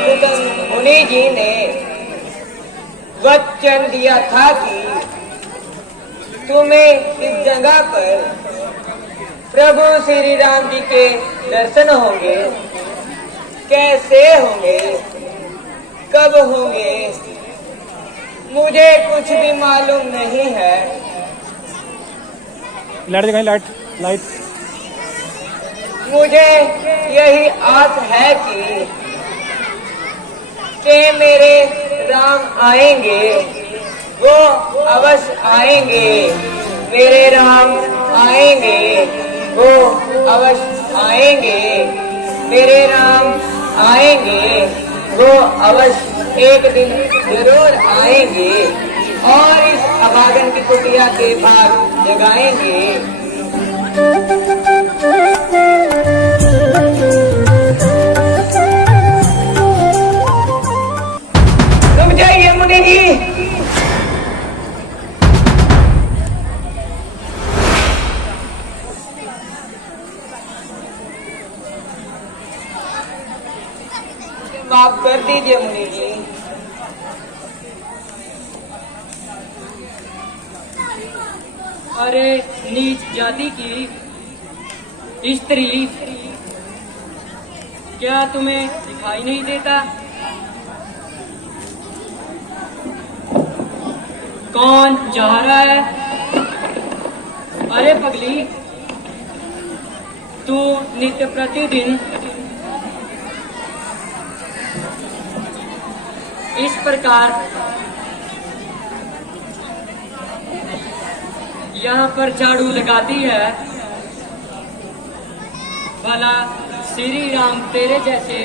मुनि जी ने वचन दिया था कि तुम्हें इस जगह पर प्रभु श्री राम जी के दर्शन होंगे। कैसे होंगे, कब होंगे, मुझे कुछ भी मालूम नहीं है। लाइट दिखाई, लाइट लाइट। मुझे यही आस है कि मेरे राम आएंगे, वो अवश्य आएंगे। मेरे राम आएंगे, वो अवश्य आएंगे। मेरे राम आएंगे, वो अवश्य एक दिन जरूर आएंगे और इस अभागन की कुटिया के भाग जगाएंगे। रुक जाइए मुनि जी। माफ कर दीजिए मुनि जी। अरे नीच जाति की स्त्री, क्या तुम्हें दिखाई नहीं देता? कौन जा रहा है? अरे पगली, तू नित्य प्रतिदिन इस प्रकार यहाँ पर झाड़ू लगाती है। भला श्री राम तेरे जैसे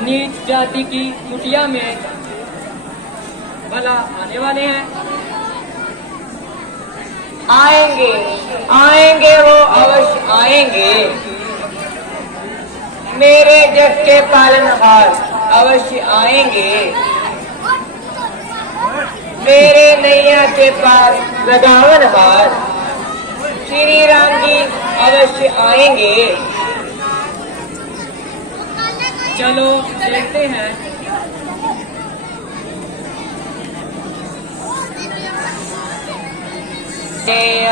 नीच जाति की कुटिया में भला आने वाले हैं? आएंगे, आएंगे, वो अवश्य आएंगे। मेरे जग के पालनहार अवश्य आएंगे। मेरे नैया के पार लगावनहार श्री राम जी अवश्य आएंगे। चलो देखते हैं।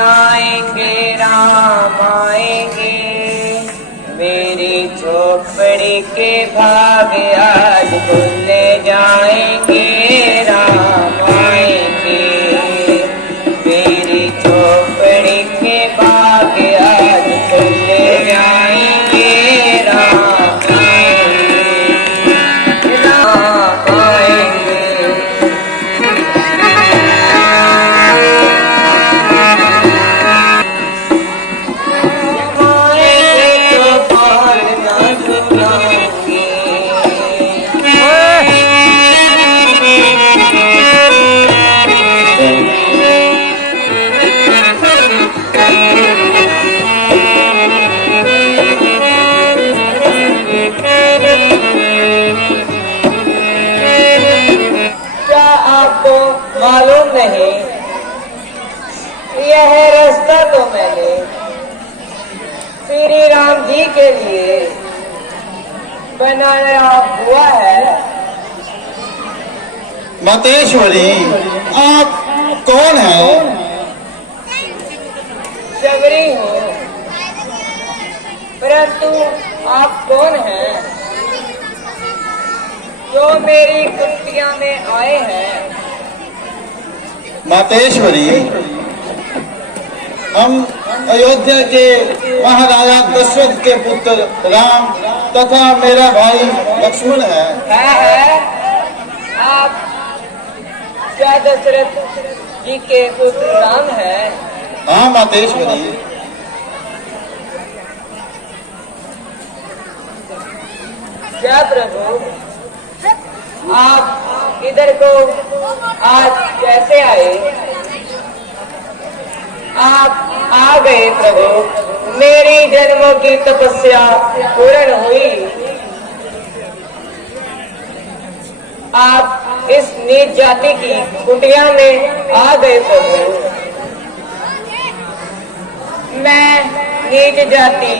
आएंगे राम आएंगे, मेरी झोपड़ी के भाग आज खुलने जाएंगे। राम आएंगे, मेरी झोपड़ी के भाग आज खुलने जाएंगे। राम आएंगे, राम आएंगे। मालूम नहीं, यह रास्ता तो मैंने श्री राम जी के लिए बनाया हुआ है। मातेश्वरी, आप कौन हैं? शबरी हूँ, परंतु आप कौन हैं जो मेरी कुटिया में आए हैं? मातेश्वरी, हम अयोध्या के महाराजा दशरथ के पुत्र राम तथा मेरा भाई लक्ष्मण है। आप क्या दशरथ जी के पुत्र राम हैं? हाँ मातेश्वरी। क्या प्रभु, आप इधर को आज कैसे आए? आप आ गए प्रभु, मेरी जन्मों की तपस्या पूर्ण हुई। आप इस नीच जाति की कुटिया में आ गए प्रभु। मैं नीच जाति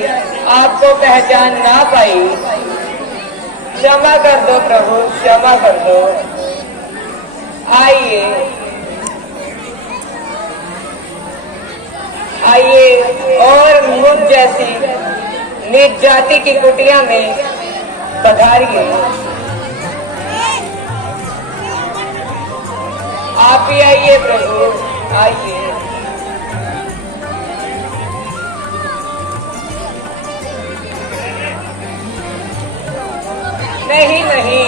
आपको पहचान ना पाई। क्षमा कर दो प्रभु, क्षमा कर दो। आइए आइए और मुझ जैसी नीच जाति की कुटिया में पधारिए। आप ही आइए प्रभु, आइए। नहीं नहीं,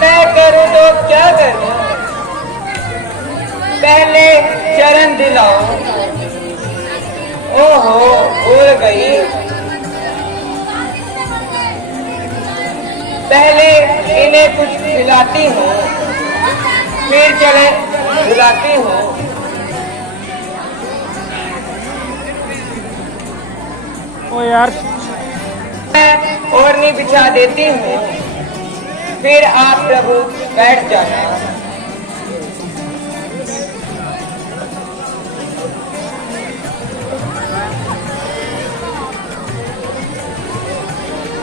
मैं करूं तो क्या करूं? पहले चरण दिलाऊं। ओहो, भूल गई। पहले इन्हें कुछ खिलाती हूँ, फिर चरण दिलाती हूँ। ओ यार, मैं ओढ़नी बिछा देती हूँ, फिर आप प्रभु बैठ जाना।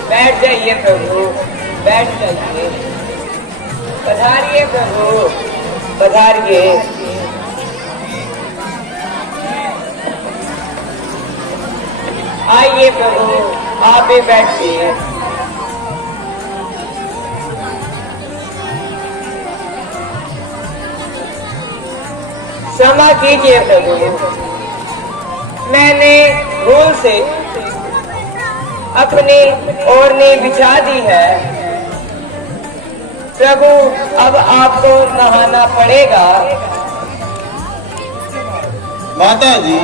बैठ जाइए प्रभु, बैठ जाइए। पधारिए प्रभु, पधारिए। आइए प्रभु, आप ही बैठिए। क्षमा कीजिए प्रभु, मैंने भूल से अपनी ओढ़नी बिछा दी है। प्रभु, अब आपको नहाना पड़ेगा। माता जी,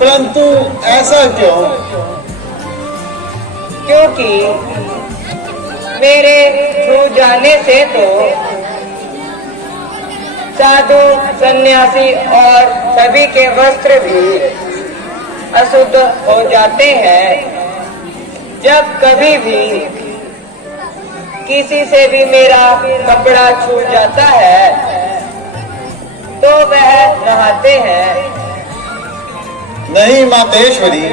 परंतु ऐसा क्यों? क्योंकि मेरे छू जाने से तो साधु, सन्यासी और सभी के वस्त्र भी अशुद्ध हो जाते हैं। जब कभी भी किसी से भी मेरा कपड़ा छूट जाता है तो वह नहाते हैं। नहीं मातेश्वरी,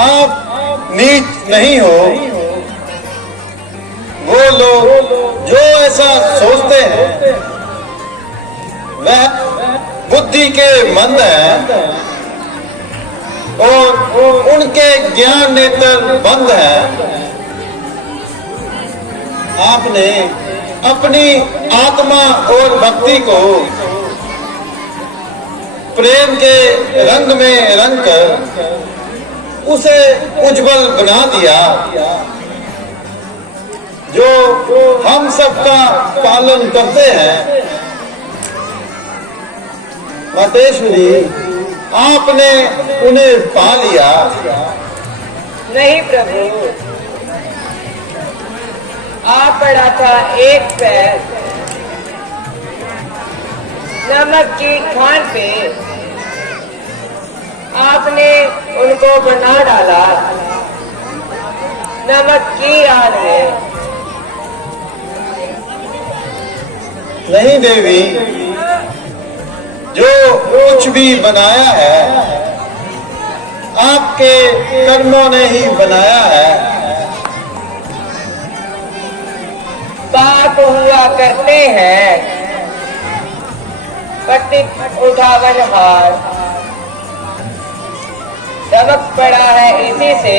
आप नीच नहीं हो। वो लोग जो ऐसा सोचते हैं वह बुद्धि के मंद हैं और उनके ज्ञान नेत्र बंद हैं। आपने अपनी आत्मा और भक्ति को प्रेम के रंग में रंग कर उसे उज्जवल बना दिया, जो हम सबका पालन करते हैं। मातेश्वरी, आपने उन्हें पा लिया। नहीं प्रभु, आप पड़ा था एक पैर नमक की खान पे, आपने उनको बना डाला नमक की रान में। नहीं देवी, जो कुछ भी बनाया है आपके कर्मों ने ही बनाया है। पाप हुआ करते हैं पतित उठावन हार, चमक पड़ा है इसी से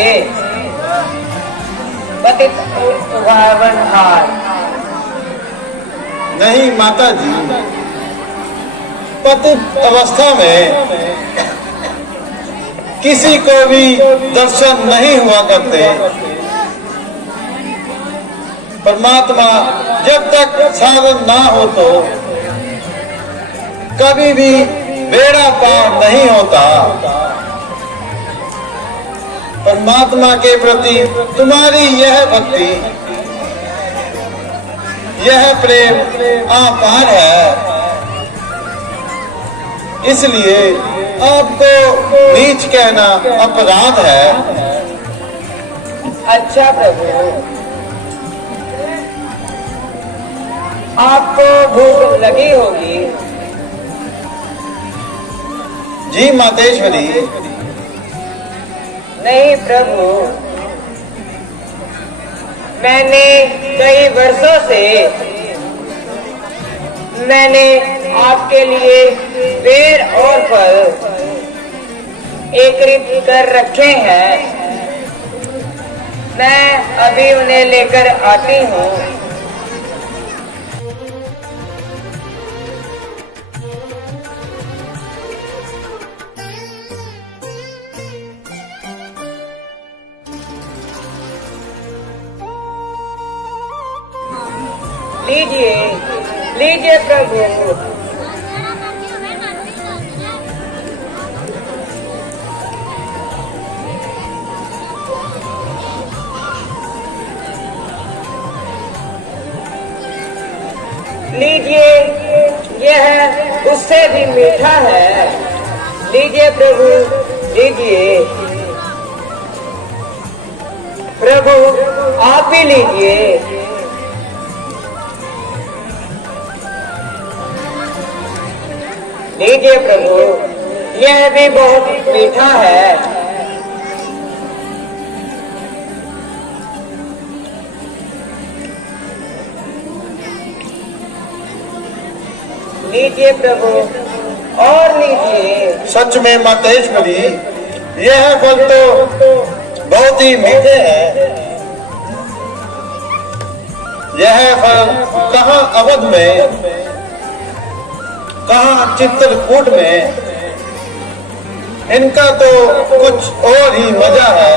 पतित उठावन हार। नहीं माता जी, पतित अवस्था में किसी को भी दर्शन नहीं हुआ करते। परमात्मा जब तक साधन ना हो तो कभी भी बेड़ा पार नहीं होता। परमात्मा के प्रति तुम्हारी यह भक्ति, यह प्रेम अपार है, इसलिए आपको नीच कहना अपराध है। अच्छा प्रभु, आपको भूख लगी होगी। जी मातेश्वरी। नहीं प्रभु, मैंने कई वर्षों से मैंने आपके लिए बेर और फल एकत्रित कर रखे हैं। मैं अभी उन्हें लेकर आती हूँ। लीजिए लीजिए प्रभु। लीजिए, यह उससे भी मीठा है। लीजिए प्रभु, लीजिए प्रभु, आप भी लीजिए। लीजिए प्रभु, यह भी बहुत मीठा है। लीजिए प्रभु, और लीजिए। सच में मातेश्वरी, यह फल तो बहुत ही मीठे हैं। यह फल कहाँ अवध में, कहाँ चित्रकूट में, इनका तो कुछ और ही मजा है।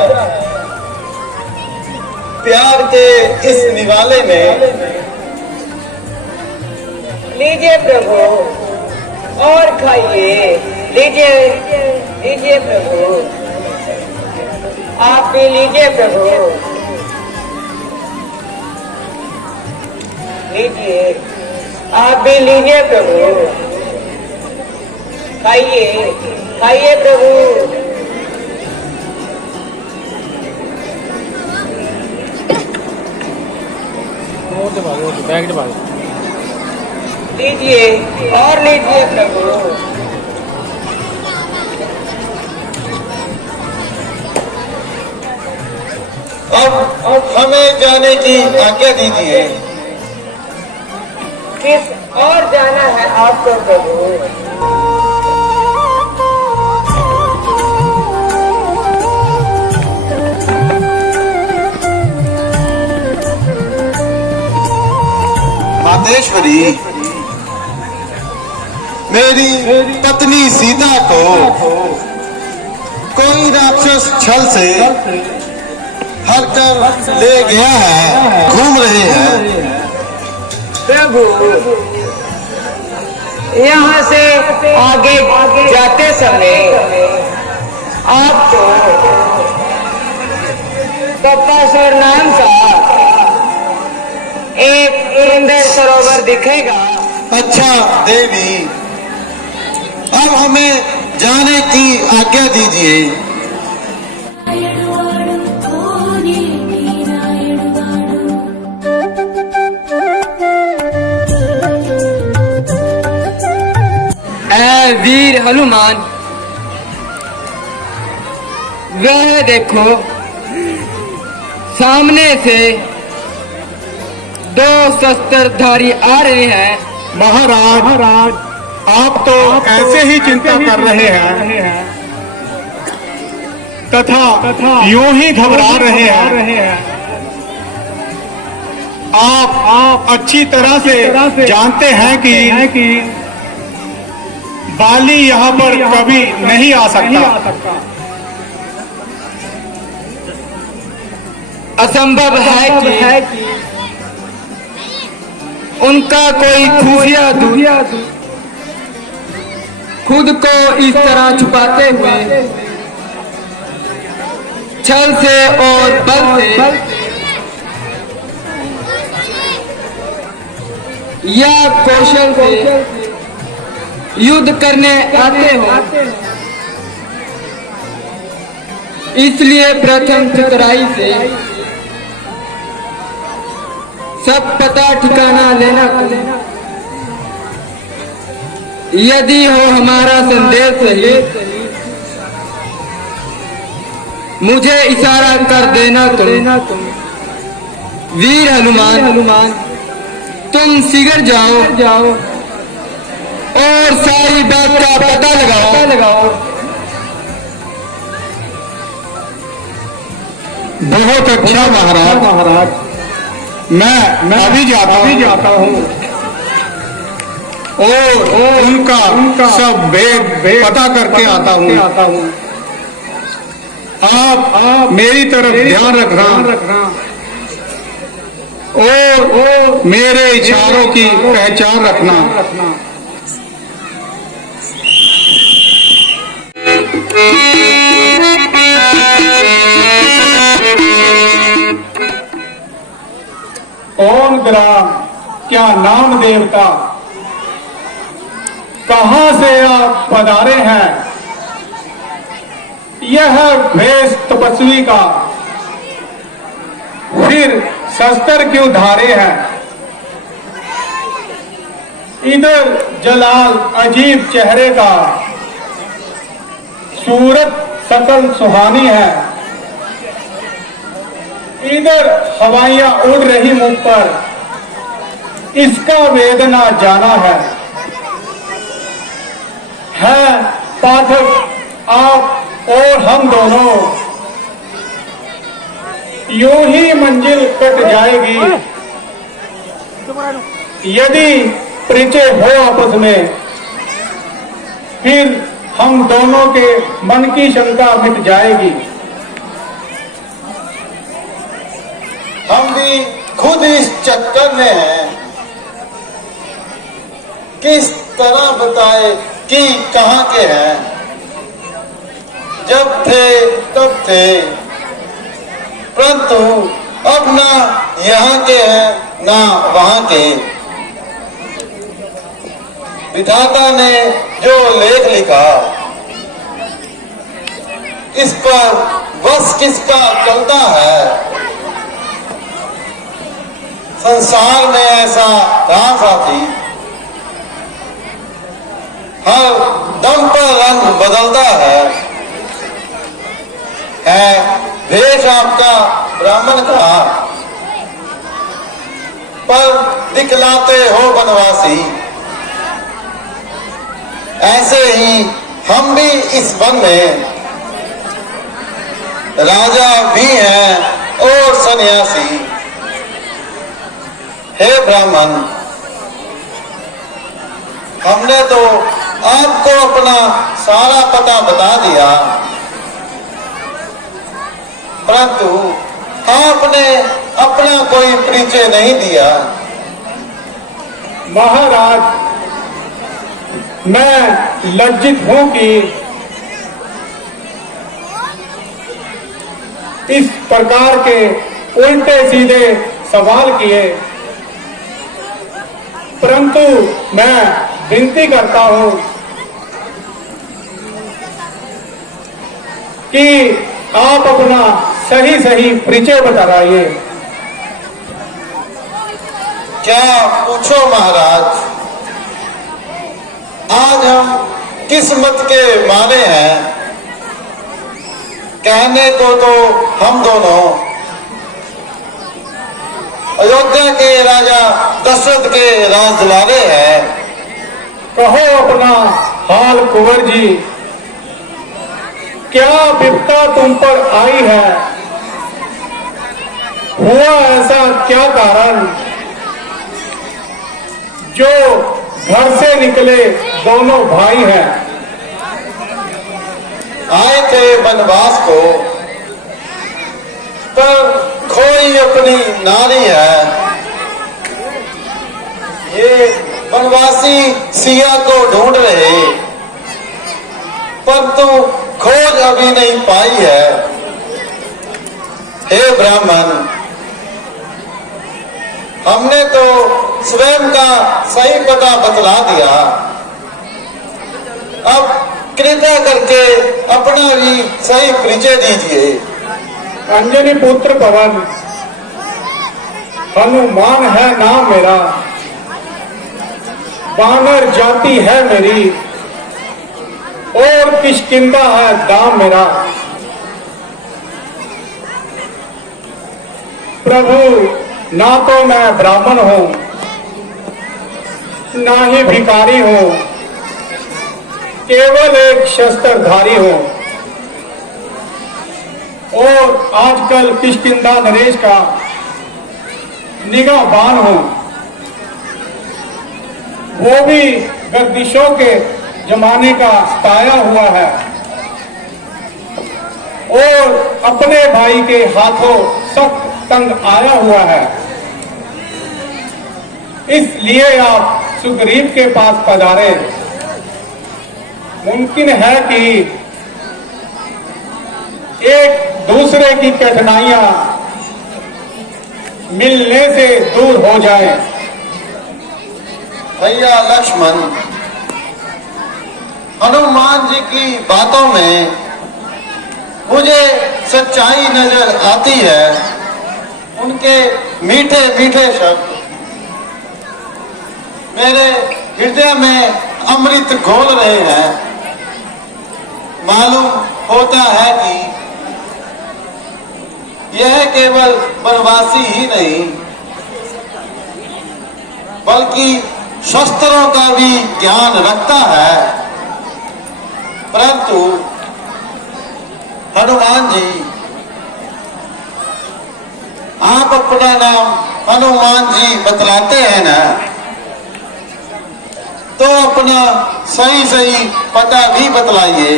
प्यार के इस निवाले में। लीजिए प्रभु, और खाइए। लीजिए लीजिए प्रभु, आप भी लीजिए प्रभु। लीजिए, आप भी लीजिए प्रभु। खाइए खाइए प्रभु। बैग दबा दो। लीजिए और लीजिए प्रभु। अब हमें जाने की आज्ञा दीजिए। किस और जाना है आपको प्रभु? मातेश्वरी, मेरी पत्नी सीता को कोई राक्षस छल से हर कर ले गया है। घूम रहे हैं। प्रभु, यहाँ से आगे जाते समय आपको कपासुर नाम का एक सुंदर सरोवर दिखेगा। अच्छा देवी, अब हमें जाने की आज्ञा दीजिए। ऐ वीर हनुमान, वह देखो सामने से दो शस्त्रधारी आ रहे हैं। महाराज, आप तो ऐसे ही चिंता कर रहे हैं तथा यूं ही घबरा रहे हैं। आप अच्छी तरह से जानते हैं कि बाली यहाँ पर कभी नहीं आ सकता। असंभव है कि उनका कोई खुफिया दूत खुद को इस तरह छुपाते हुए छल से और बल से या कौशल से युद्ध करने आते हो। इसलिए प्रथम चतुराई से सब पता ठिकाना लेना। यदि हो हमारा संदेश सही, मुझे इशारा कर देना तुम। वीर हनुमान तुम शीघ्र जाओ और सारी बात का पता लगाओ। बहुत अच्छा महाराज, मैं अभी जाता हूँ और उनका सब भेद पता करके आता हूँ। आप मेरी तरफ ध्यान रखना और मेरे इशारों की पहचान रखना। कौन ग्राम, क्या नाम देवता, कहां से आप पधारे हैं? यह भेष तपस्वी का, फिर शस्त्र क्यों धारे हैं? इधर जलाल अजीब चेहरे का, सूरत सकल सुहानी है। इधर हवाइयां उड़ रही मुख पर, इसका वेदना जाना है पाठक आप और हम दोनों, यूं ही मंजिल कट जाएगी यदि परिचय हो आपस में। फिर हम दोनों के मन की शंका मिट जाएगी। हम भी खुद इस चक्कर में हैं, किस तरह बताए कि कहां के हैं। जब थे तब थे, परंतु अब ना यहाँ के हैं ना वहां के। विधाता ने जो लेख लिखा, इस पर बस किसका चलता है। संसार में ऐसा कहां साथी, हर दम पर रंग बदलता है भेष आपका ब्राह्मण का, पर दिखलाते हो बनवासी। ऐसे ही हम भी इस वन में राजा भी हैं और सन्यासी। हे ब्राह्मण, हमने तो आपको अपना सारा पता बता दिया, परंतु आपने अपना कोई परिचय नहीं दिया। महाराज, मैं लज्जित हूं कि इस प्रकार के उल्टे सीधे सवाल किए, परंतु मैं विनती करता हूं कि आप अपना सही परिचय बताइए। क्या पूछो महाराज, आज हम किस मत के माने हैं। कहने को तो हम दोनों अयोध्या के राजा दशरथ के राज दुलारे हैं। कहो अपना हाल कुंवर जी, क्या विपदा तुम पर आई है? हुआ ऐसा क्या कारण जो घर से निकले दोनों भाई हैं? आए थे वनवास को, पर खोई अपनी नारी है। ये वनवासी सिया को ढूंढ रहे, परंतु खोज अभी नहीं पाई है। हे ब्राह्मण, हमने तो स्वयं का सही पता बतला दिया, अब कृपया करके अपना भी सही परिचय दीजिए। अंजनी पुत्र पवन, हनुमान है नाम मेरा, वानर जाति है मेरी, और किष्किंधा है दाम मेरा। प्रभु ना तो मैं ब्राह्मण हूं, ना ही भिखारी हूं, केवल एक शस्त्रधारी हूं और आजकल किष्किंधा नरेश का निगाहबान हूं, वो भी गर्दिशों के जमाने का सताया हुआ है और अपने भाई के हाथों सख्त तंग आया हुआ है। इसलिए आप सुग्रीव के पास पधारे। मुमकिन है कि एक दूसरे की कठिनाइयां मिलने से दूर हो जाए। भैया लक्ष्मण, हनुमान जी की बातों में मुझे सच्चाई नजर आती है। उनके मीठे मीठे शब्द मेरे हृदय में अमृत घोल रहे हैं। मालूम होता है कि यह केवल वनवासी ही नहीं बल्कि शस्त्रों का भी ज्ञान रखता है। परंतु हनुमान जी, आप अपना नाम हनुमान जी बतलाते हैं ना, तो अपना सही सही पता भी बतलाइए।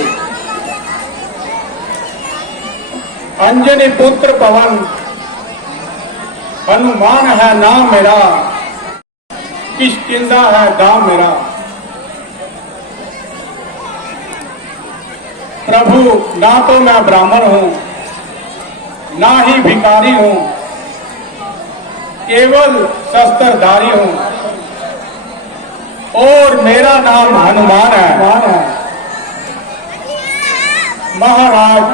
अंजनी पुत्र पवन हनुमान है नाम मेरा, किष्किंधा है दाम मेरा। प्रभु, ना तो मैं ब्राह्मण हूं, ना ही भिखारी हूं, केवल शस्त्रधारी हूं और मेरा नाम हनुमान है। महाराज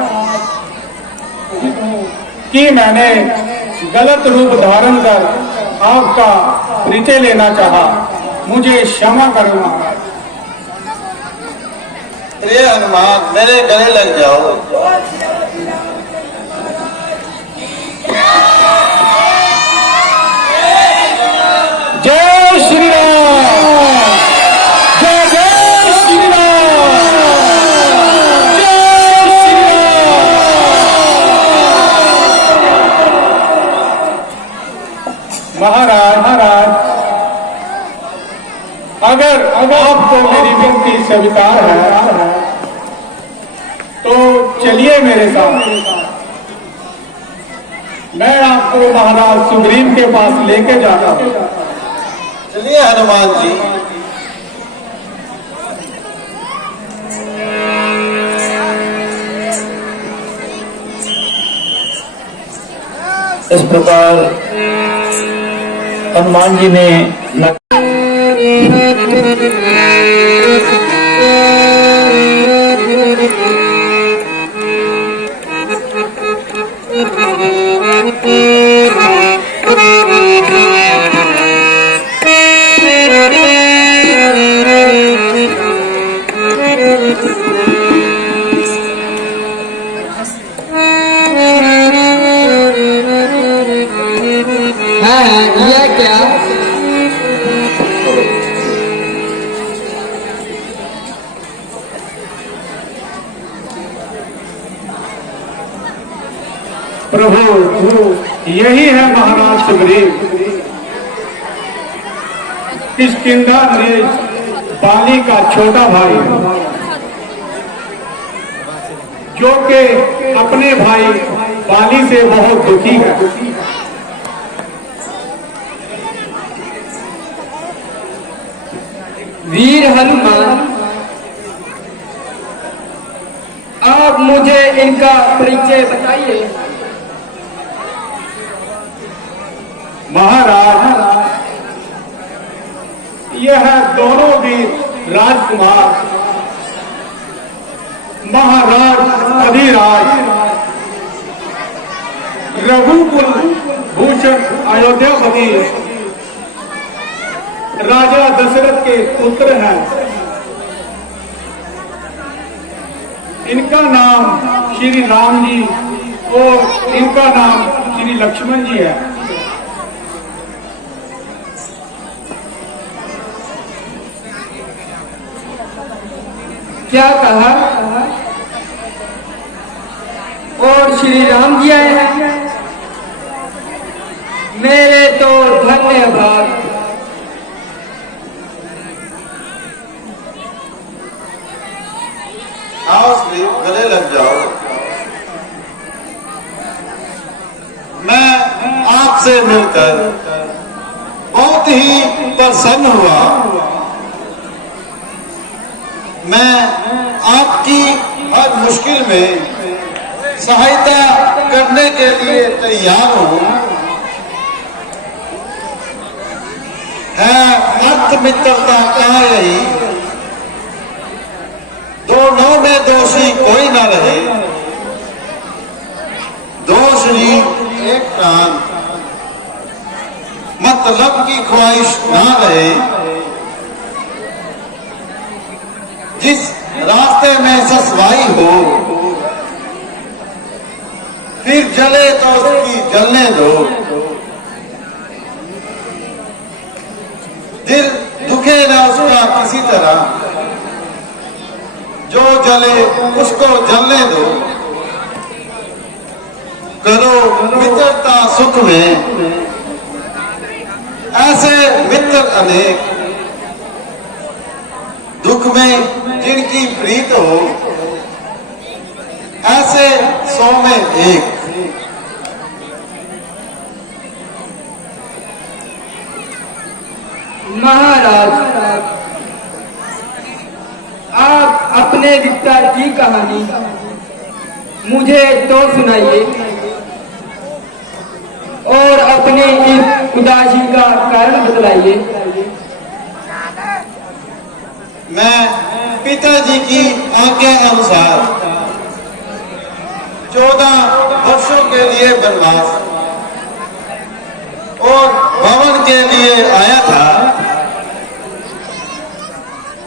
कि मैंने गलत रूप धारण कर आपका परिचय लेना चाहा, मुझे क्षमा करना। प्रिय हनुमान, मेरे गले लग जाओ। जय श्री राम, जय जय श्री राम, जय श्री राम। महाराज, अगर आपको मेरी विनती स्वीकार है तो चलिए मेरे साथ। मैं आपको महाराज सुग्रीव के पास लेके जाता हूं। चलिए हनुमान जी। इस प्रकार हनुमान जी ने यह क्या? प्रभु, यही है महाराज सुग्रीव, किष्किंधा नरेश बाली का छोटा भाई, जो कि अपने भाई बाली से बहुत दुखी है। वीर हनुमान, आप मुझे इनका परिचय बताइए। महाराज, यह दोनों वीर राजकुमार महाराज अधिराज रघुकुल भूषण अयोध्यापति राजा दशरथ के पुत्र हैं। इनका नाम श्री राम जी और इनका नाम श्री लक्ष्मण जी है। क्या कहा? और श्री राम जी आए हैं? मेरे तो धन्यवाद। आओ श्री, गले लग जाओ। मैं आपसे मिलकर बहुत ही प्रसन्न हुआ। मैं आपकी हर मुश्किल में सहायता करने के लिए तैयार हूं। है अर्थ मित्रता कहाँ रही, दोनों में दोषी कोई ना रहे। दो शरीर एक प्राण, मतलब की ख्वाहिश ना रहे। जिस रास्ते में ससवाई हो, फिर जले तो उसकी जलने दो। दिल दुखे ना उसका किसी तरह, जो जले उसको जलने दो। करो मित्रता सुख में, ऐसे मित्र अनेक। दुख में जिनकी प्रीत हो, ऐसे 100 में एक। महाराज, आप अपने पिता की कहानी मुझे तो सुनाइए और अपने इस उदासी का कारण बतलाइए। मैं पिताजी की आज्ञा अनुसार 14 वर्षों के लिए वनवास और भवन के लिए आया था।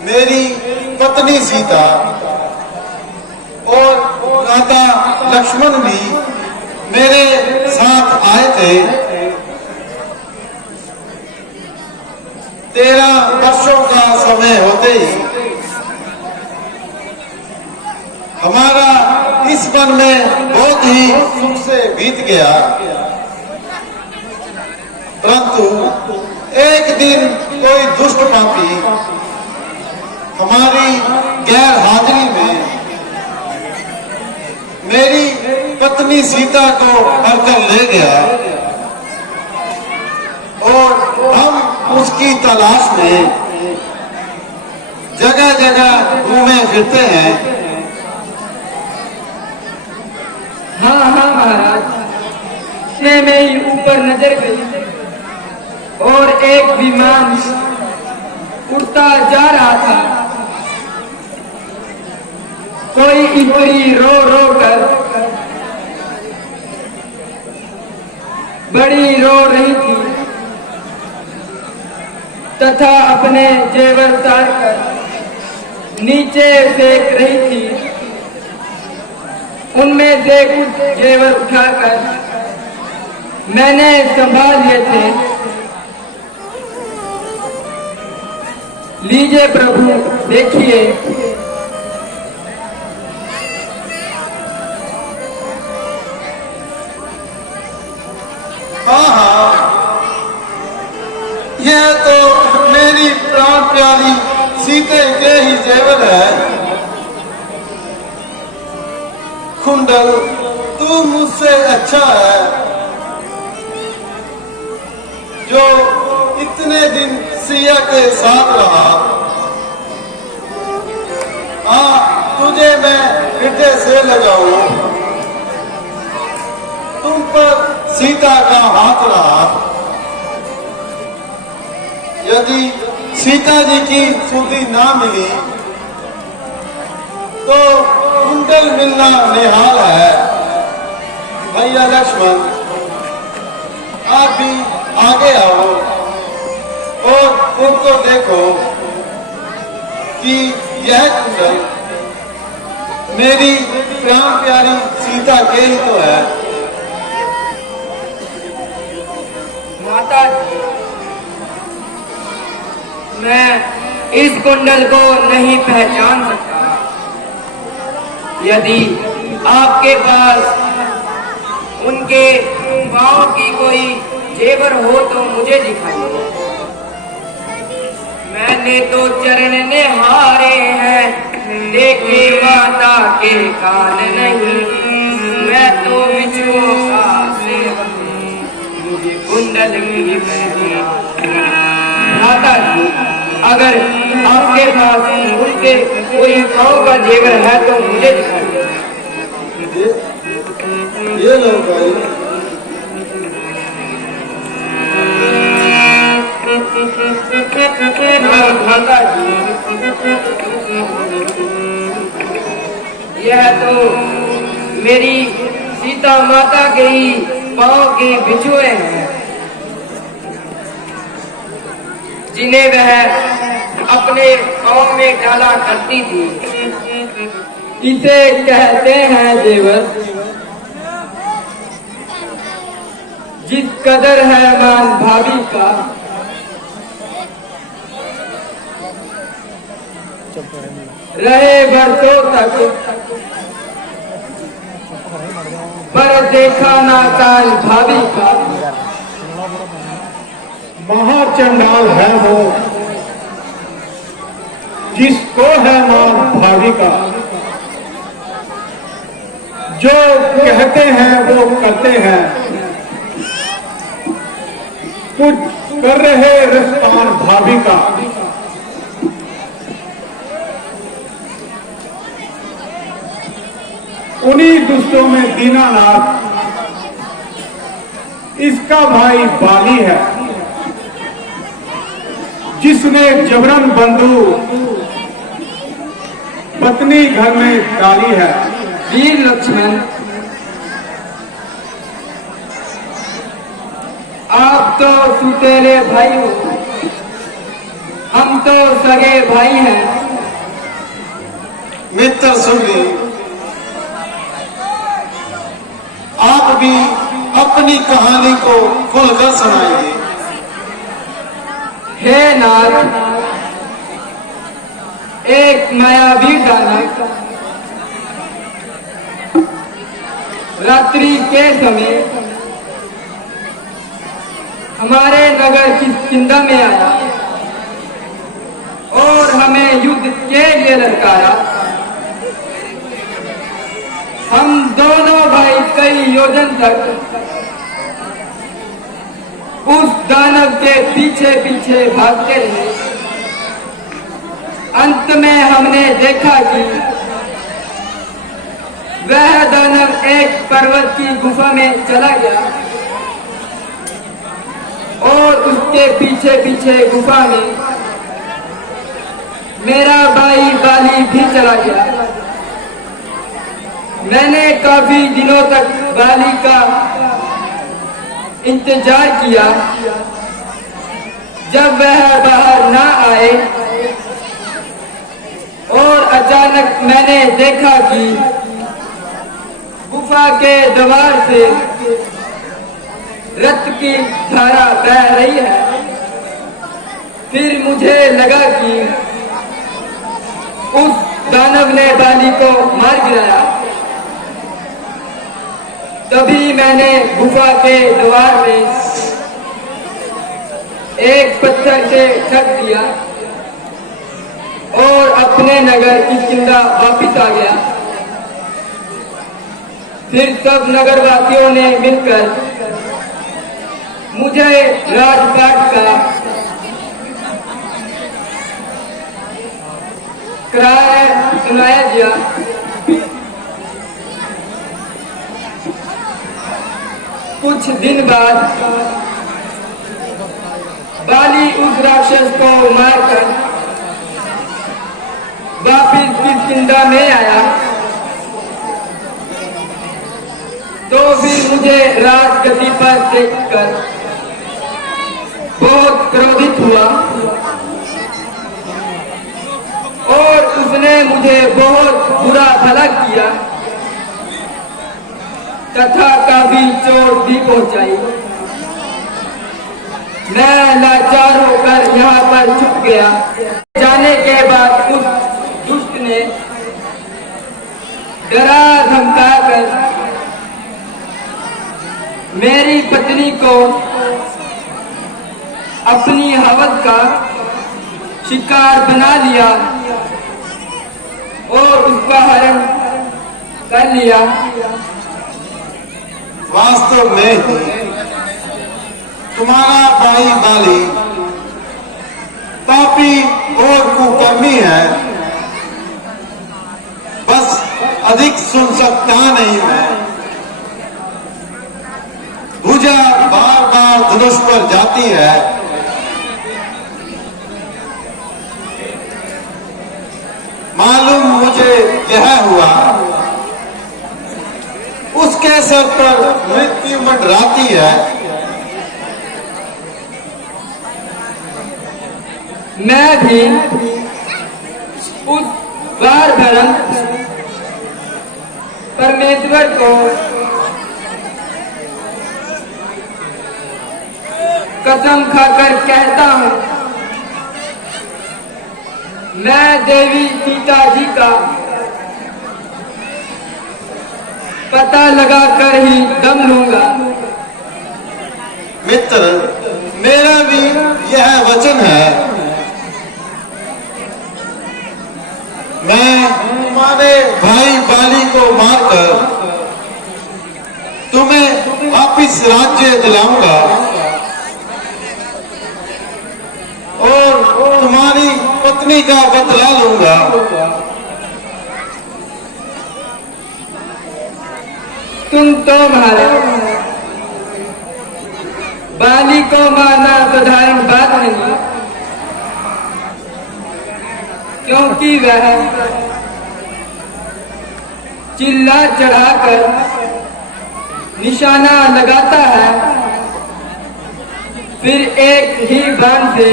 मेरी पत्नी सीता और भ्राता लक्ष्मण भी मेरे साथ आए थे। 13 वर्षों का समय होते ही हमारा इस वन में बहुत ही सुख से बीत गया। परंतु एक दिन कोई दुष्ट पापी हमारी गैर हाजिरी में मेरी पत्नी सीता को हरकर ले गया और हम उसकी तलाश में जगह जगह घूमे फिरते हैं। हाँ हाँ महाराज, से मेरी ऊपर नजर गई और एक विमान उड़ता जा रहा था। कोई स्त्री रो रो कर बड़ी रो रही थी तथा अपने जेवर उतार कर नीचे फेंक रही थी। उनमें से कुछ जेवर उठाकर मैंने संभाल लिए थे। लीजिए प्रभु, देखिए। हाँ हाँ, यह तो मेरी प्राण प्यारी सीते के ही जेवर है। कुंडल, तू मुझसे अच्छा है जो इतने दिन सिया के साथ रहा। हाँ, तुझे मैं हृदय से लगाऊं। तुम पर सीता का हाथ रहा। यदि सीता जी की सुधि ना मिली तो कुंडल मिलना निहाल है। भैया लक्ष्मण, आप भी आगे आओ और उनको देखो कि यह कुंडल मेरी प्राण प्यारी सीता के ही तो है। माता जी, मैं इस कुंडल को नहीं पहचान सकता। यदि आपके पास उनके पाँव की कोई जेवर हो तो मुझे दिखाइए। मैंने तो चरण निहारे हैं, देखे माता के कान नहीं। मैं तो बिच्छुओं का सेवक हूँ, मुझे कुंडल की पहनी। माता जी, अगर आपके पास उनके कोई पाँव का जेवर है तो मुझे दिखाइए। ये लो भाई। माता जी, यह तो मेरी सीता माता के ही पाँव के बिछुए हैं, जिन्हें वह अपने पाँव में डाला करती थी। इसे कहते हैं जेवर। जिस कदर है मान भाभी का, रहे बरसों तक, पर देखा ना काल भाभी का। महाचंडाल है वो जिसको है मान भाभी का। जो कहते हैं वो करते हैं, कुछ कर रहे रसपान भाभी का। उन्हीं दुष्टों में दीनानाथ इसका भाई बाली है, जिसने जबरन बंदूक पत्नी घर में डाली है। वीर लक्ष्मण, आप तो सुतेले भाई हो, हम तो सगे भाई हैं। मित्र सुग्रीव, आप भी अपनी कहानी को खुलकर सुनाइए। हे नाथ, एक मायावी दानव रात्रि के समय हमारे नगर किष्किंधा में आया और हमें युद्ध के लिए ललकारा। हम दोनों भाई कई योजन तक उस दानव के पीछे पीछे भागते रहे। अंत में हमने देखा कि वह दानव एक पर्वत की गुफा में चला गया और उसके पीछे पीछे गुफा में मेरा भाई बाली भी चला गया। मैंने काफी दिनों तक बाली का इंतजार किया। जब वह बाहर ना आए और अचानक मैंने देखा कि गुफा के द्वार से रक्त की धारा बह रही है। फिर मुझे लगा कि उस दानव ने बाली को मार गिराया। तभी मैंने गुफा के द्वार में एक पत्थर से ढक दिया और अपने नगर किष्किंधा वापिस आ गया। फिर सब नगरवासियों ने मिलकर मुझे राजपाट का किराया सुनाया गया। कुछ दिन बाद बाली उस राक्षस को मारकर वापिस किष्किंधा में आया। तो फिर मुझे राजगद्दी पर देखकर बहुत क्रोधित हुआ और उसने मुझे बहुत बुरा भला किया तथा काफी चोट भी पहुंचाई। मैं लाचार होकर यहाँ पर छुप गया। जाने के बाद उस दुष्ट ने डरा धमका कर मेरी पत्नी को अपनी हवस का शिकार बना लिया और उसका हरण कर लिया। वास्तव में ही तुम्हारा भाई बाली पापी और कुकर्मी है। बस अधिक सुन सकता नहीं मैं। भुजा बार बार धनुष पर जाती है। मालूम मुझे यह हुआ उसके सर पर मृत्यु मंडराती है। मैं भी उस बार भरन परमेश्वर को कसम खाकर कहता हूँ, मैं देवी सीता जी का पता लगाकर ही दम लूंगा। मित्र, मेरा भी यह वचन है। मैं तुम्हारे भाई बाली को मारकर तुम्हें वापिस राज्य दिलाऊंगा और तुम्हारी पत्नी का बदला लूंगा। तुम तो मारे बाली को मारना साधारण बात नहीं, क्योंकि वह चिल्ला चढ़ाकर निशाना लगाता है, फिर एक ही बाण से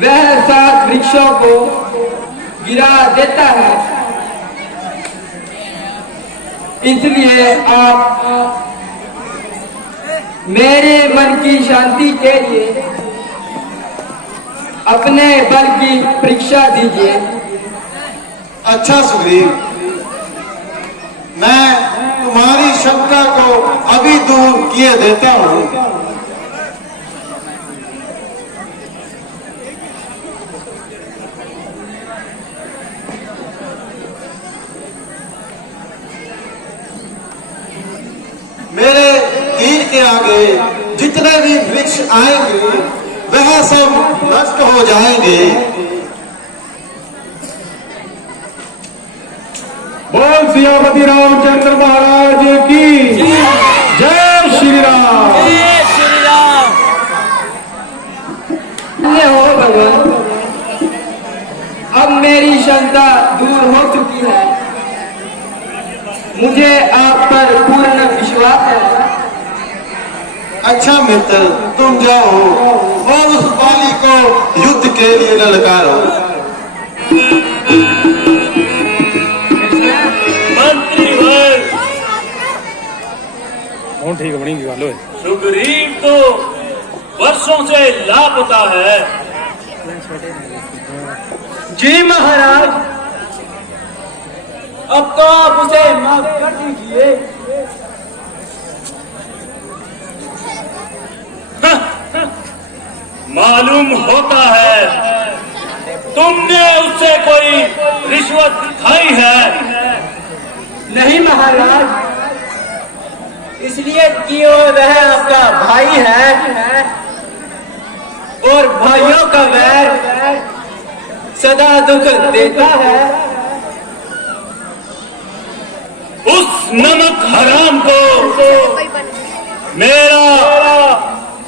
वह 7 वृक्षों को गिरा देता है। इसलिए आप मेरे मन की शांति के लिए अपने बल की परीक्षा दीजिए। अच्छा सुग्रीव, मैं तुम्हारी शंका को अभी दूर किए देता हूँ। मेरे तीर के आगे जितने भी वृक्ष आएंगे वह सब नष्ट हो जाएंगे। बोल सियापति रामचंद्र महाराज की जय श्री राम। धन्य हो भगवान, अब मेरी शंका दूर हो चुकी है। मुझे आप पर पूर्ण विश्वास है। अच्छा मित्र, तुम जाओ और उस बाली को युद्ध के लिए ललकारो। ठीक है, बड़ी गल है। सुग्रीव तो वर्षों से लापता है। जी महाराज, अब तो आप उसे माफ कर दीजिए। मालूम होता है तुमने उससे कोई रिश्वत खाई है। नहीं महाराज, इसलिए कि वह आपका भाई है और भाइयों का वैर सदा दुख देता है। उस नमक हराम को मेरा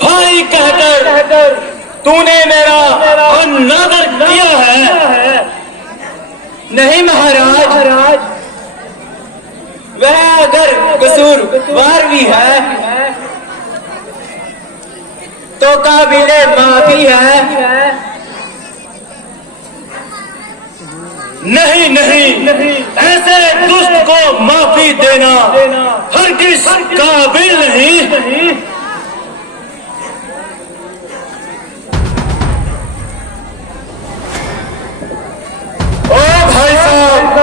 भाई कहकर तूने मेरा अनादर किया है। नहीं महाराज, वह अगर कसूरवार भी है तो काबिले माफी है। नहीं नहीं, ऐसे दुष्ट को माफी देना हरगिज़ काबिल नहीं। ओ भाई साहब,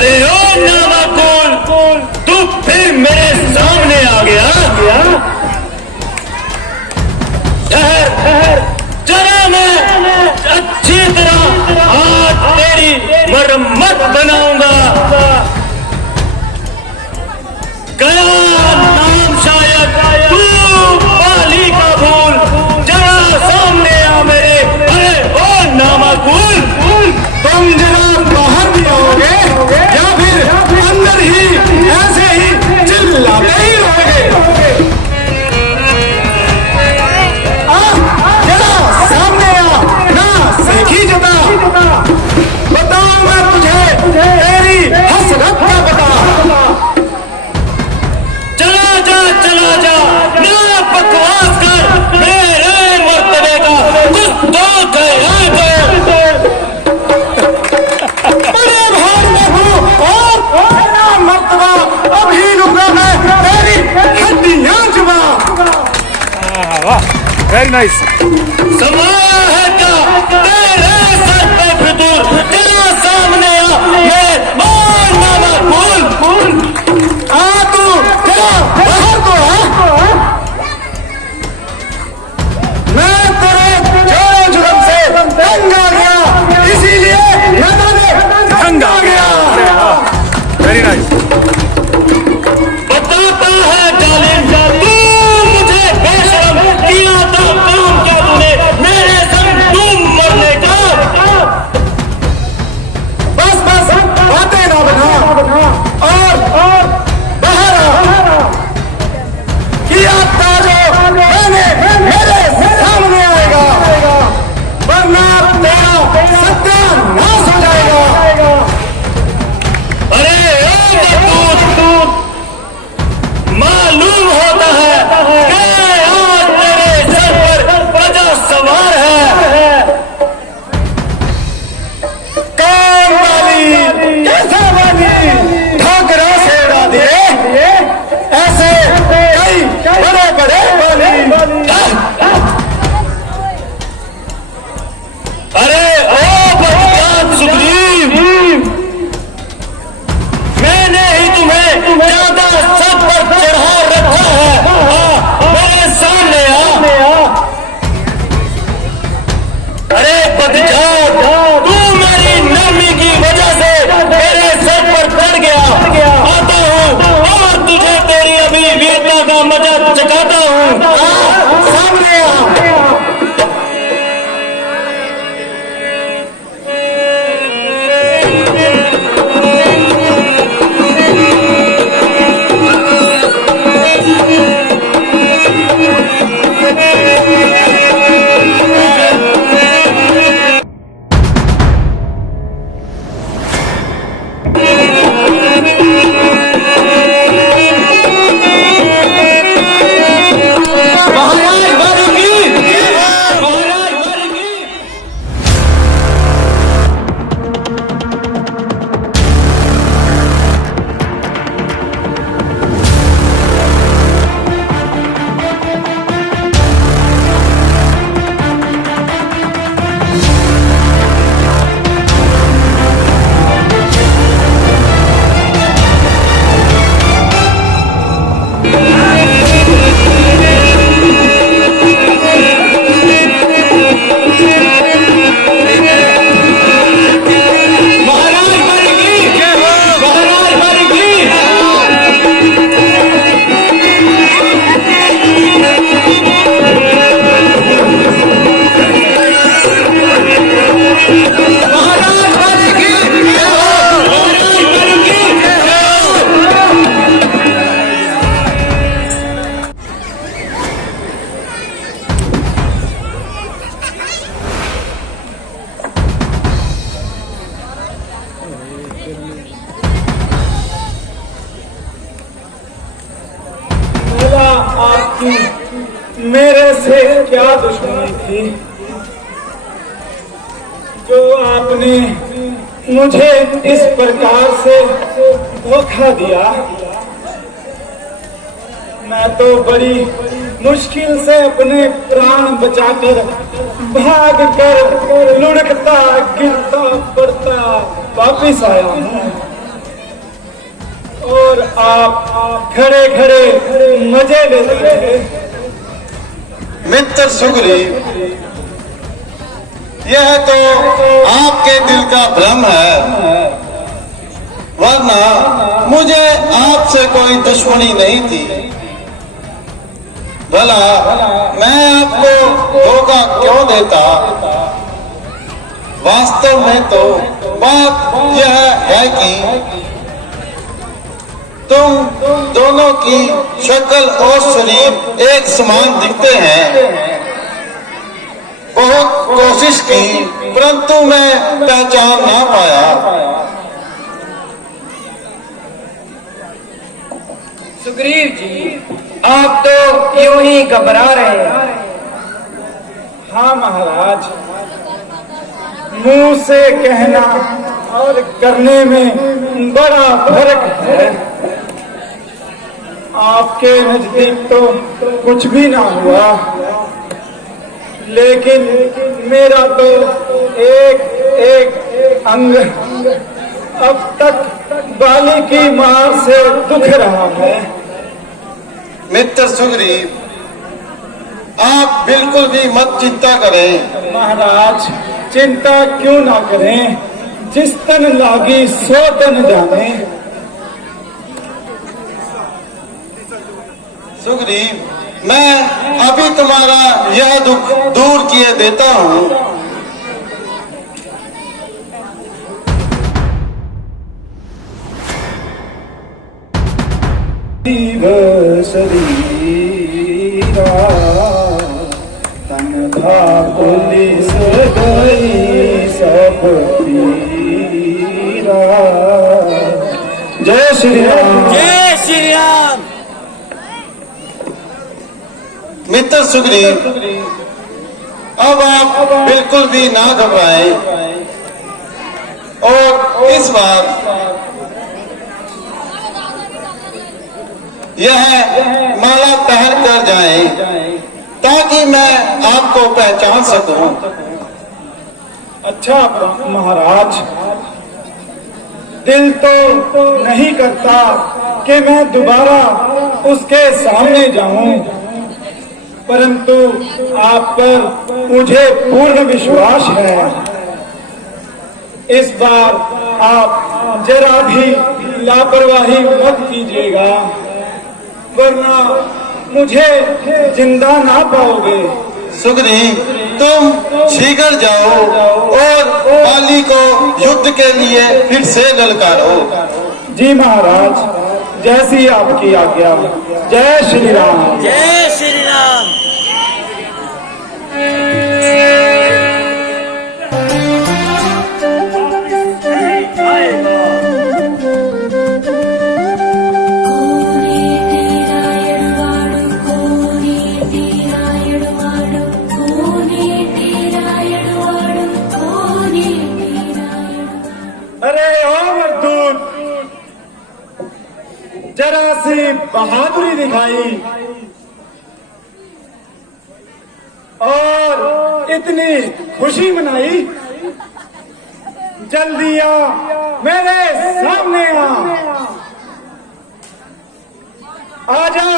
अरे ओ नावाकुल, तू फिर मेरे सामने आ गया। ठहर, जरा मैं अच्छी तरह आज तेरी मरम्मत बनाऊंगा। गया नाम शायद तू पाली का भूल, जरा सामने आ मेरे। अरे ओ नामाकुल, तुम जनाब बाहर भी आओगे या फिर अंदर ही ऐसे ही चिल्लाते ही रहोगे? जरा सामने आ, ना सीखी जता। बताऊं मैं तुझे तेरी हसरत का बता। चला जा, ना बकवास कर। मेरे मर्तबे का कुछ तो गया बड़े भार में हूँ और मेरा मर्तबा अभी रुका है, तेरी हड्डियां जुबा। Very nice. समाया है क्या तेरे सर पे फितूर? तेरा सामने आ मैं और नामाकुल। आ तू तेरा बाहर तो है। मैं तेरे जोरों जुर्म से तंग आ गया, इसीलिए मैंने तंग आ गया। Very nice. बताता है जालिम, तू मुझे बेशरम किया था काम क्या तूने मेरे संग तुम मरने का? बस बातें ना बना और बाहर आ। किया था जो मैंने मेरे सामने आएगा, वरना तेरा सत्यानाश हो जाएगा। अरे ओ बदूत, मालूम होता है कि आज तेरे सर पर प्रजा सवार है। कौन वाली, कैसा वाली? ठोकरा से उड़ा दिए ऐसे कई बड़े बड़े वाली। अरे ओ बदजात सुग्रीव, मैंने ही तुम्हें ज्यादा सर पर चढ़ा रखा है। मेरे सामने आ। अरे बदजात, तू मेरी नरमी की वजह से मेरे सर पर चढ़ गया। आता हूँ और तुझे तेरी अभी वीरता का मजा चखाता हूँ। सामने आ। आपकी मेरे से क्या दुश्मनी थी जो आपने मुझे इस प्रकार से धोखा दिया। मैं तो बड़ी मुश्किल से अपने प्राण बचाकर भाग कर लुढ़कता गिरता पड़ता वापिस आया हूँ। और आप खड़े खड़े मजे लेते रहे। मित्र सुग्रीव, यह तो आपके दिल का भ्रम है, वरना मुझे आपसे कोई दुश्मनी नहीं थी। भला मैं आपको धोखा क्यों देता? वास्तव में तो बात यह है कि तुम दोनों की शक्ल और शरीर एक समान दिखते हैं। बहुत कोशिश की परंतु मैं पहचान ना पाया। सुग्रीव जी, आप तो यूं ही घबरा रहे हैं। हाँ महाराज, मुंह से कहना और करने में बड़ा फर्क है। आपके नजदीक तो कुछ भी ना हुआ, लेकिन मेरा तो एक एक अंग अब तक बाली की मार से दुख रहा है। मित्र सुग्रीव, आप बिल्कुल भी मत चिंता करें। महाराज, चिंता क्यों ना करें, जिस तन लागी सो तन जाने। सुग्रीव, मैं अभी तुम्हारा यह दुख दूर किए देता हूँ। शरीरा तन था पुलिस गई सब पीरा। जय श्री राम। जय श्री राम। मित्र सुग्रीव, अब आप बिल्कुल भी ना घबराएं और इस बार यह माला पहन कर जाएं ताकि मैं आपको पहचान सकूं। अच्छा महाराज, दिल तो नहीं करता कि मैं दोबारा उसके सामने जाऊं, परंतु आप पर मुझे पूर्ण विश्वास है। इस बार आप जरा भी लापरवाही मत कीजिएगा, वरना मुझे जिंदा ना पाओगे। सुग्रीव, तुम शीघ्र जाओ और बाली को युद्ध के लिए फिर से ललकारो। जी महाराज, जैसी आपकी आज्ञा। जय श्री राम। जय श्री राम। अरे ओ मजदूर, जरा सी बहादुरी दिखाई और इतनी खुशी मनाई। जल्दी आ, मेरे सामने आजा,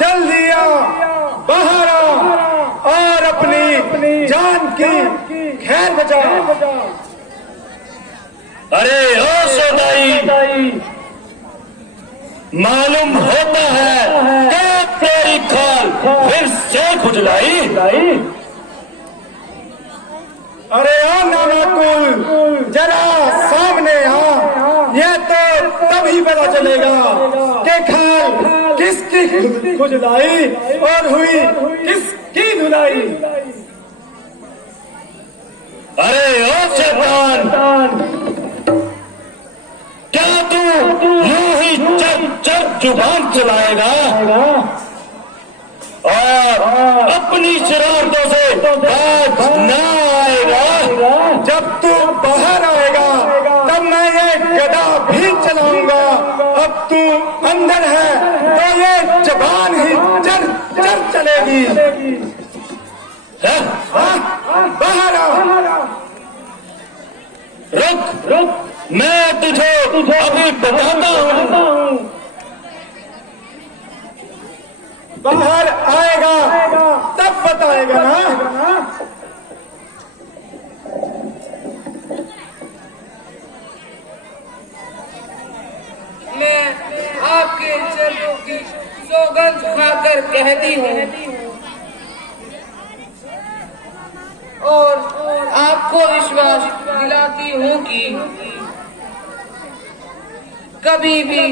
जल्दी आ, बाहर आ और अपनी जान की खैर बचा। अरे ओ सौदाई, मालूम होता है कि तेरी खाल फिर से खुजलाई। अरे ओ नामाकुल, जरा सामने आ, यह तो तभी पता चलेगा कि खाल किसकी खुजलाई और हुई किसकी धुलाई। अरे ओ शैतान, क्या तू यूं ही चर जुबान चलाएगा और अपनी शरारतों से बाज न आएगा? जब तू बाहर आएगा तब मैं ये गदा भी चलाऊंगा। अब तू अंदर है तो ये जबान ही चर चर चलेगी। बाहर आ। रुक, मैं तुझे अभी बताता हूँ। बाहर आएगा तब बताएगा ना। मैं आपके चरणों की सौगंध खाकर कहती हूँ और आपको विश्वास दिलाती हूँ कि कभी भी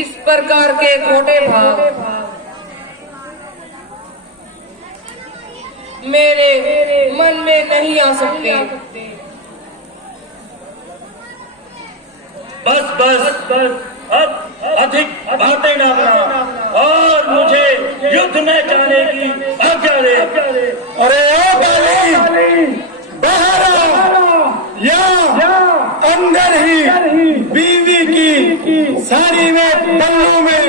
इस प्रकार के खोटे भाव मेरे मन में नहीं आ सकते। बस बस बस अब अधिक बातें ना बना और मुझे युद्ध में जाने की आज्ञा दे। अरे ओ बाली, बाहर आ या अंदर ही बीवी की साड़ी में पल्लू में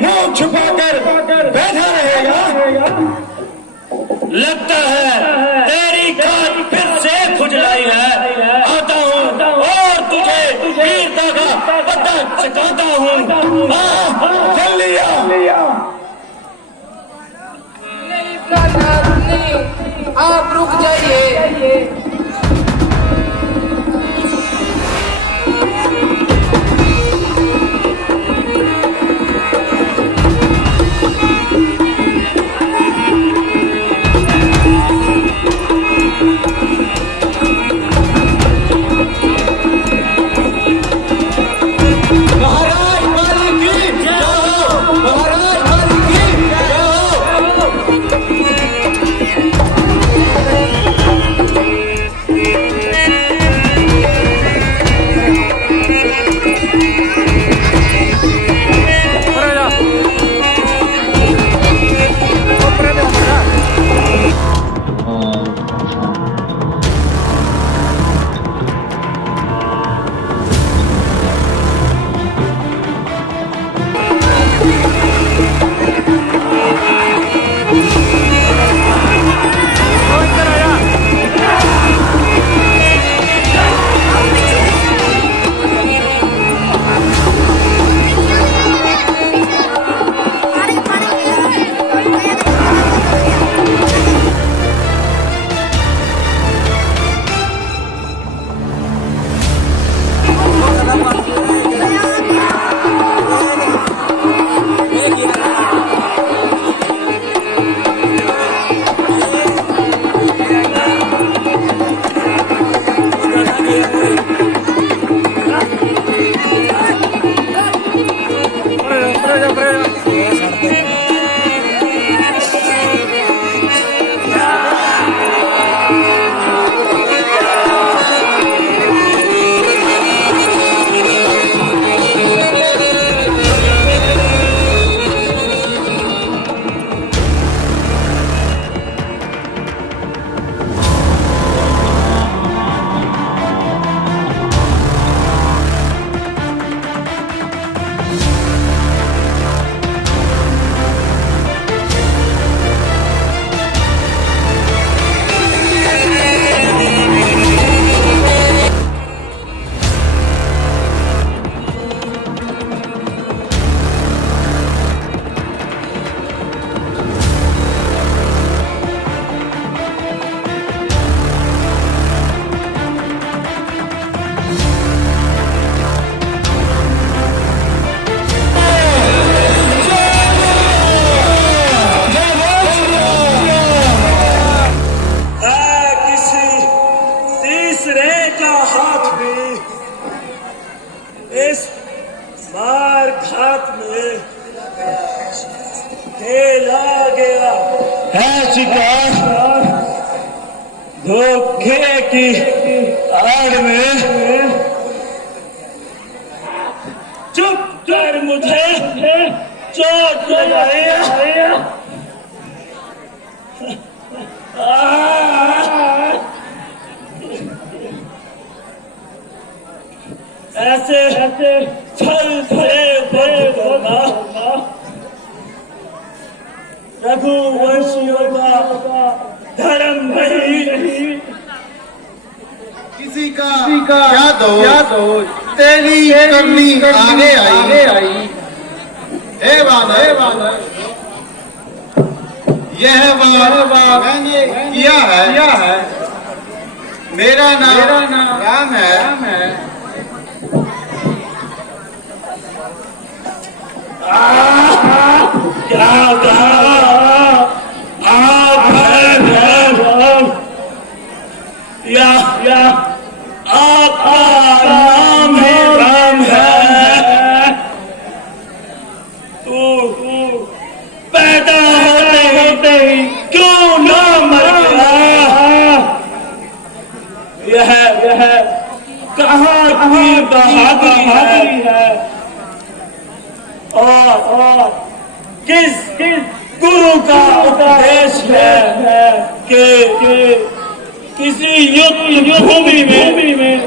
मुंह छुपाकर बैठा रहेगा। लगता है तेरी खाल फिर से खुजलाई है। आता हूँ और तुझे वीरता का पता चकाता हूँ। जल्दी आ। नहीं प्राणनाथ, नहीं, आप रुक जाइए। धोखे की आड़ में चुप कर मुझे चोट लगाई ऐसे छल से बच होगा रघुवंशियों का धर्म नहीं। किसी का क्या दोष तेरी करनी आगे आई। हे वानर यह वार मैंने किया है। मेरा नाम राम है। क्या कहा आप या आपका नाम ही राम है। तू पैदा होते ही क्यों ना मर गया? यह कहाँ की बहादुरी है और किस गुरु का उपदेश है कि किसी युद्ध भूमि में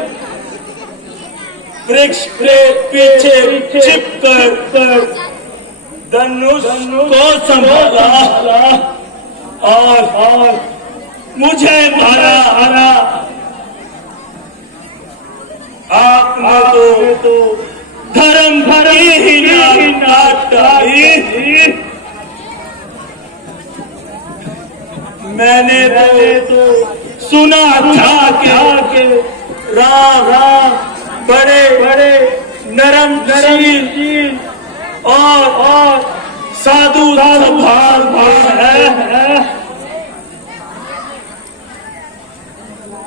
वृक्ष के पीछे छिपकर धनुष को संभाला और मुझे मारा। आपने तो धर्म ही नाट डाली। मैंने तो सुना था कि राम बड़े नरम शील और साधु स्वभाव है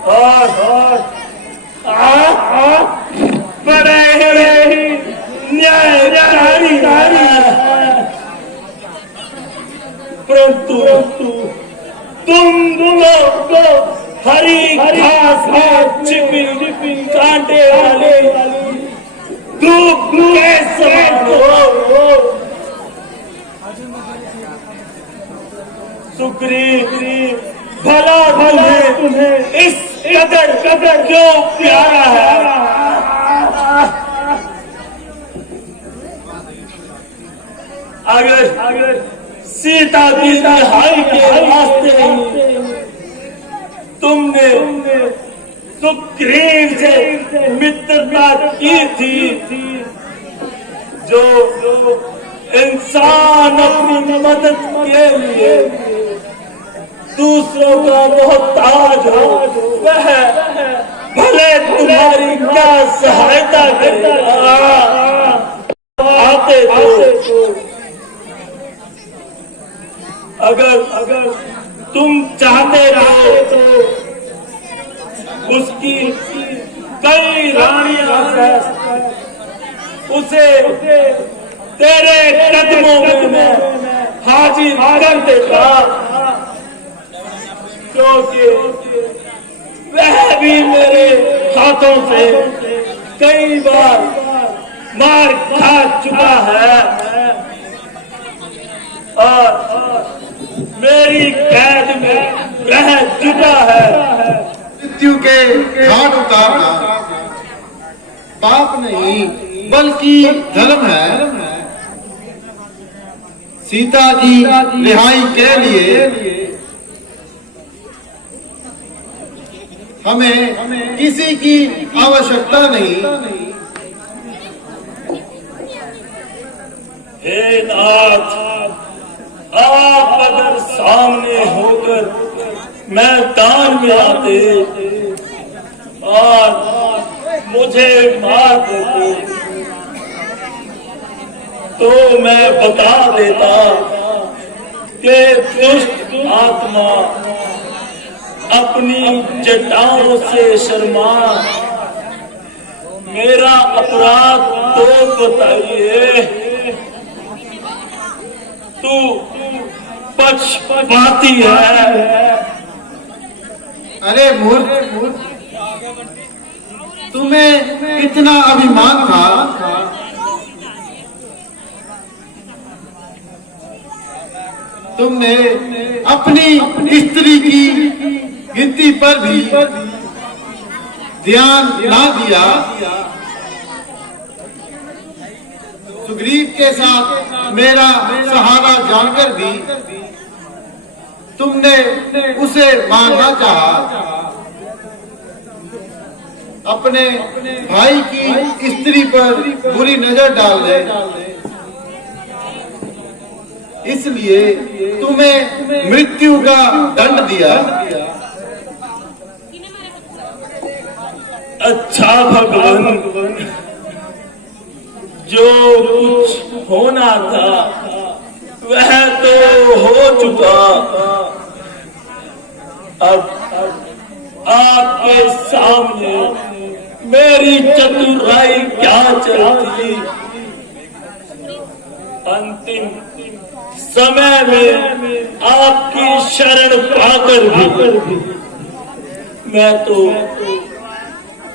और बड़े ही न्यायकारी है। परंतु तुम तो हरी घास में छिपी कांटे वाली धूप के समान हो। सुग्रीव भला तुम्हें इस कदर क्यों प्यारा है? अगर सीता की रिहाई के वास्ते तुमने सुग्रीव से मित्रता की थी, जो इंसान अपनी मदद के लिए दूसरों का मोहताज हो, वह भले तुम्हारी क्या सहायता करेगा। आते तो अगर तुम चाहते रहो तो उसकी कई रानियां हैं, उसे तेरे कदमों में हाजिर कर देगा, क्योंकि वह भी मेरे हाथों से कई बार मार खा चुका है और मेरी कैद में रह चुका है। मृत्यु के घाट उतारना पाप नहीं बल्कि धर्म है। सीता जी रिहाई के लिए हमें किसी की आवश्यकता नहीं। हे नाथ, आप अगर सामने होकर मैदान में आते और मुझे मार देते तो मैं बता देता कि दुष्ट आत्मा अपनी जटाओं से शर्मा। मेरा अपराध तो बताइए। तू पक्षपाती है। अरे मूर्ख, तुम्हें इतना अभिमान था? तुमने अपनी स्त्री की गिनती पर भी ध्यान ना दिया। सुग्रीव के साथ मेरा सहारा जानकर भी तुमने उसे मारना चाहा। अपने भाई की स्त्री पर बुरी नजर डाल दे। इसलिए तुम्हें मृत्यु का दंड दिया। अच्छा भगवान, जो कुछ होना था वह तो हो चुका। अब आपके सामने मेरी चतुराई क्या चलती। अंतिम समय में आपकी शरण पाकर भी मैं तो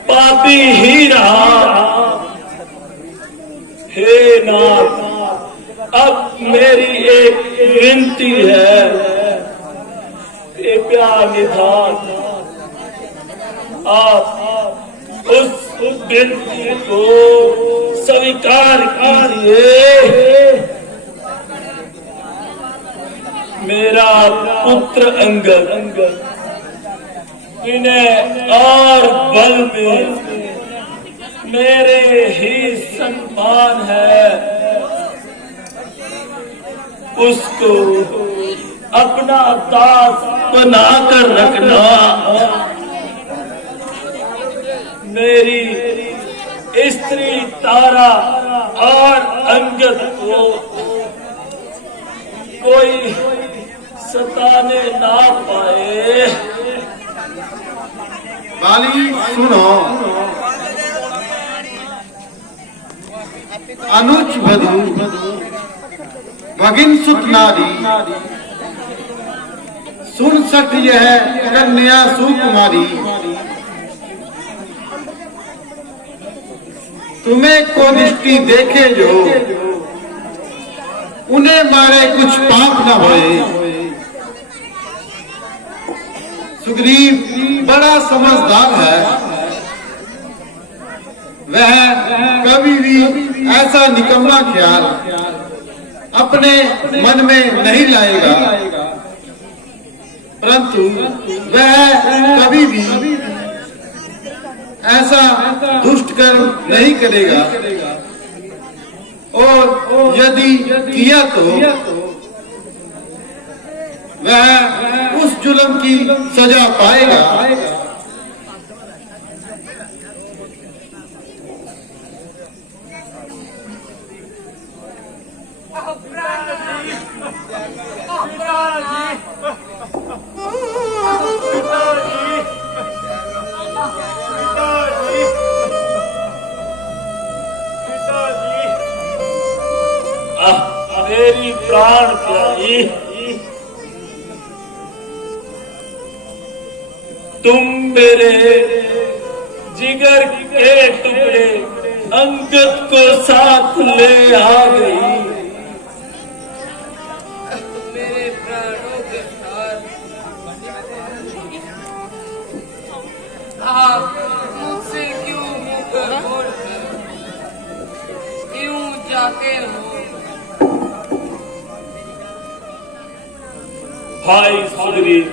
पापी ही रहा। हे नाथ, अब मेरी एक विनती है, कृपया निधान आप उस विनती को स्वीकार कीजिए। मेरा पुत्र अंगद विनय और बल में मेरे ही सम्मान है। उसको अपना दास बनाकर रखना। मेरी स्त्री तारा और अंगद को कोई सताने ना पाए। बाली सुनो, अनुज वधु भगिन सुत नारी, सुन सठ यह कन्या सुकुमारी। तुम्हें को दृष्टि देखे जो, उन्हें मारे कुछ पाप न होए। सुग्रीव बड़ा समझदार है, वह कभी भी ऐसा निकम्मा ख्याल अपने मन में नहीं लाएगा, परंतु वह कभी भी ऐसा दुष्ट कर्म नहीं करेगा, और यदि किया तो वह उस जुल्म की सजा पाएगा। मेरी प्राण प्यारी, तुम मेरे जिगर के टुकड़े अंगद को साथ ले आ गई। मेरे प्राणों के साथ आप मुझसे क्यों मुकर मोड़कर क्यों जाते हो? भाई सुग्रीव,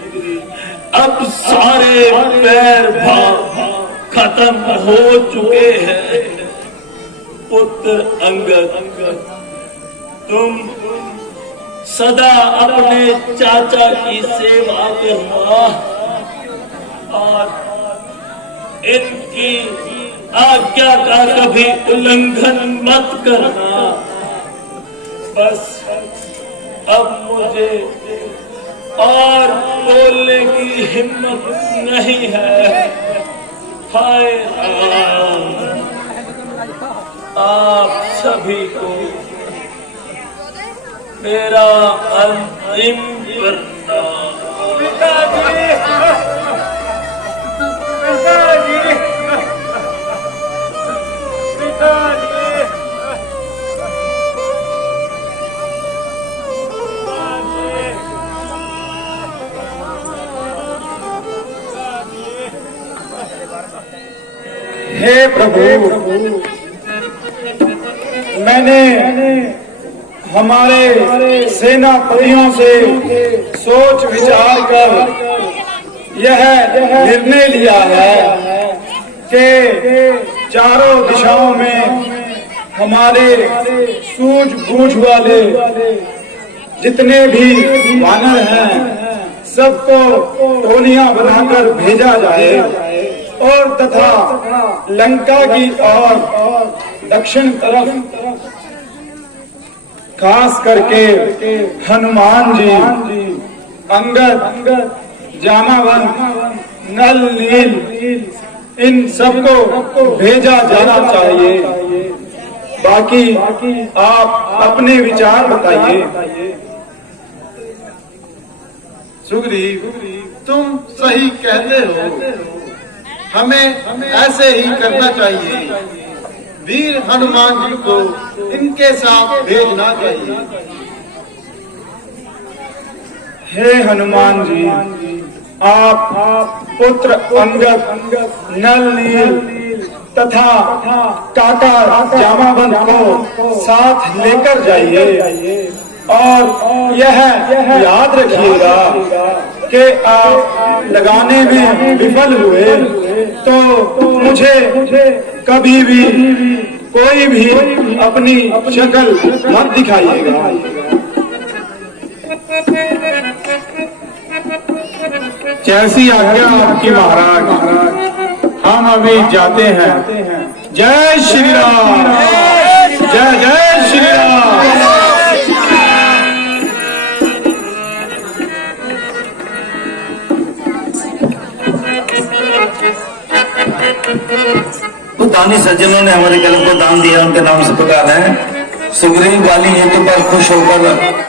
अब सारे पैर भाव खत्म हो चुके हैं। पुत्र अंगद, तुम सदा अपने चाचा की सेवा करना और इनकी आज्ञा का कभी उल्लंघन मत करना। बस अब मुझे और बोलने की हिम्मत नहीं है। हाय राम, आप सभी को मेरा अंतिम प्रणाम। पिताजी, पिताजी, हे प्रभु, मैंने हमारे सेनापतियों से सोच विचार कर यह निर्णय लिया है कि चारों दिशाओं में हमारे सूझबूझ वाले जितने भी वानर हैं सबको टोलियां बनाकर भेजा जाए और तथा लंका की ओर दक्षिण तरफ खास करके हनुमान जी, अंगद, जामावंत, नल, नील इन सबको भेजा जाना चाहिए। बाकी आप अपने विचार बताइए। सुग्रीव, तुम सही कहते हो, हमें ऐसे ही करना चाहिए। वीर हनुमान जी को इनके साथ भेजना चाहिए। हे हनुमान जी, आप पुत्र अंगद, नल, नील तथा काका जामावंत को साथ लेकर जाइए और यह याद रखिएगा कि आप लगाने में विफल हुए तो मुझे कभी भी कोई भी अपनी शक्ल मत दिखाइएगा। जैसी आज्ञा आपकी महाराज, हम अभी जाते हैं। जय श्री राम, जय जय श्री राम। तो दानी सज्जनों ने हमारे कलम को दान दिया, उनके नाम से पुकारा है। सुग्रीव वाली हेतु पर खुश होकर